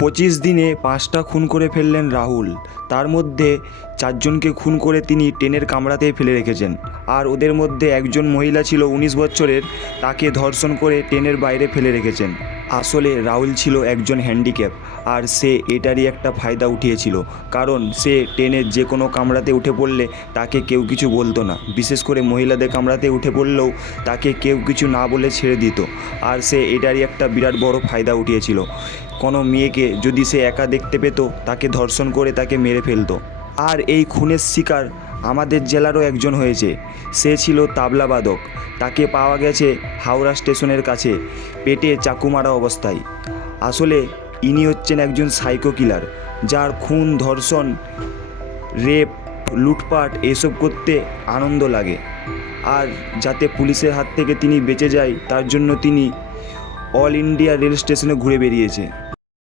25 দিনে 5টা খুন করে ফেললেন রাহুল। তার মধ্যে 4 জনকে খুন করে তিনি ট্রেনের কামরাতেই ফেলে রেখেছেন। আর ওদের মধ্যে একজন মহিলা ছিল 19 বছরের, তাকে ধর্ষণ করে ট্রেনের বাইরে ফেলে রেখেছেন। আসলে রাহুল ছিল একজন হ্যান্ডিক্যাপ, আর সে এটারই একটা ফায়দা উঠিয়েছিল, কারণ সে ট্রেনের যে কোনো কামরাতে উঠে পড়লে তাকে কেউ কিছু বলতো না। বিশেষ করে মহিলাদের কামরাতে উঠে পড়লেও তাকে কেউ কিছু না বলে ছেড়ে দিত। আর সে এটারই একটা বিরাট বড় ফায়দা উঠিয়েছিল। কোনো মেয়েকে যদি সে একা দেখতে পেত, তাকে ধর্ষণ করে তাকে মেরে ফেলতো। আর এই খুনের শিকার আমাদের জেলারও একজন হয়েছে। সে ছিল তাবলাবাদক। তাকে পাওয়া গেছে হাওড়া স্টেশনের কাছে পেটে চাকু মারা অবস্থায়। আসলে ইনি হচ্ছেন একজন সাইকো কিলার, যার খুন, ধর্ষণ, রেপ, লুটপাট এসব করতে আনন্দ লাগে। আর যাতে পুলিশের হাত থেকে তিনি বেঁচে যায়, তার জন্য তিনি অল ইন্ডিয়া রেল স্টেশনে ঘুরে বেরিয়েছে।